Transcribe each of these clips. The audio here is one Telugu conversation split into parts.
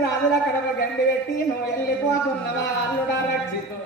రాజుల కడవ గండి పెట్టి నువ్వు వెళ్ళిపోతున్నవా అల్లుడా రక్షితో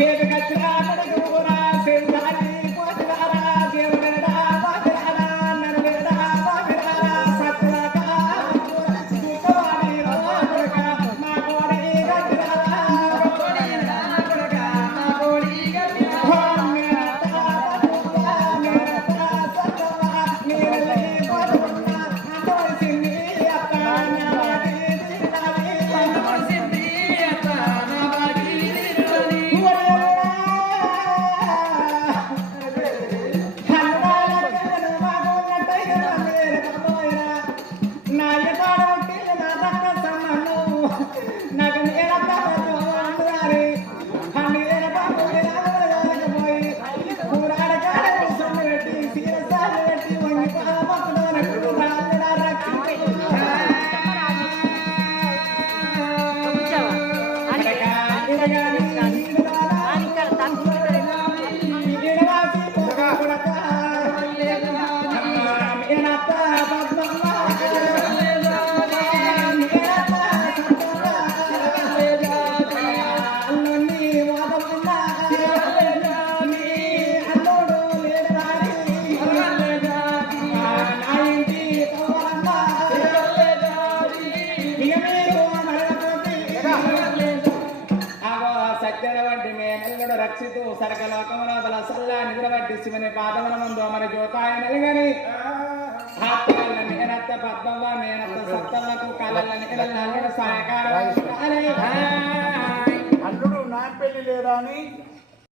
Fíjate మే రక్షితు సరకల కమలాదల సల్ల నిద్రబట్టి శివని పాదవనమందో మన జ్యోతాయ నలగని. మేనత్త సప్తమకు కలల నిగల నల్గడ సాయకారం అల్లుడు నా పెళ్ళి లేదా అని